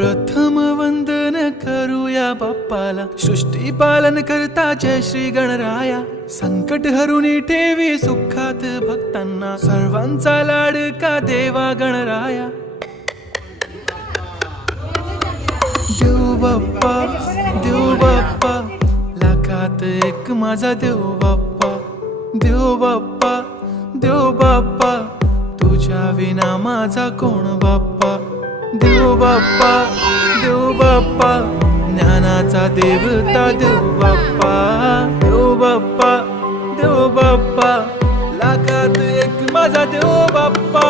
प्रथम वंदन करूया बाप्पाला, सृष्टी पालन करता जय श्री गणराया। संकट हरुनी ठेवी सुखात भक्तांना, सर्वांचा लाडका देवा गणराया। देव बाप्पा, देव बाप्पा, लाखात एक माझा देव बाप्पा। देव बाप्पा, देव बाप्पा, तुझ्या विना माझा कोण बाप्पा। देव बाप्पा, देव बाप्पा, ज्ञानाचा देवता देव बाप्पा। देव बाप्पा, देव बाप्पा, लाखात एक माझा देव बाप्पा।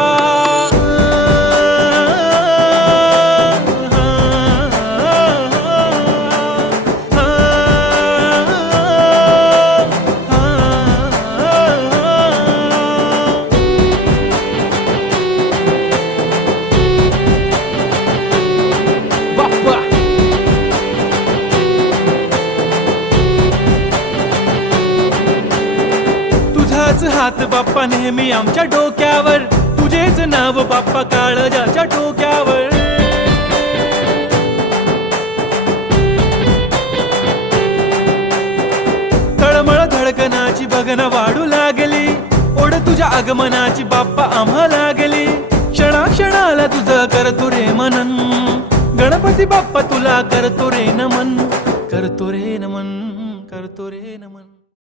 तुझाच हात बाप्पा नेहमी आमच्या डोक्यावर, तुझेच नाव बाप्पा काळजाच्या डोक्यावर। तळमळ धडकनाची बघना वाढू लागली, ओढ तुझ्या आगमनाची बाप्पा आम्हा लागली। क्षणाक्षणाला तुझं करतो रे मनन, गणपती बाप्पा तुला करतो रे नमन, करतो रे नमन, करतो रे नमन।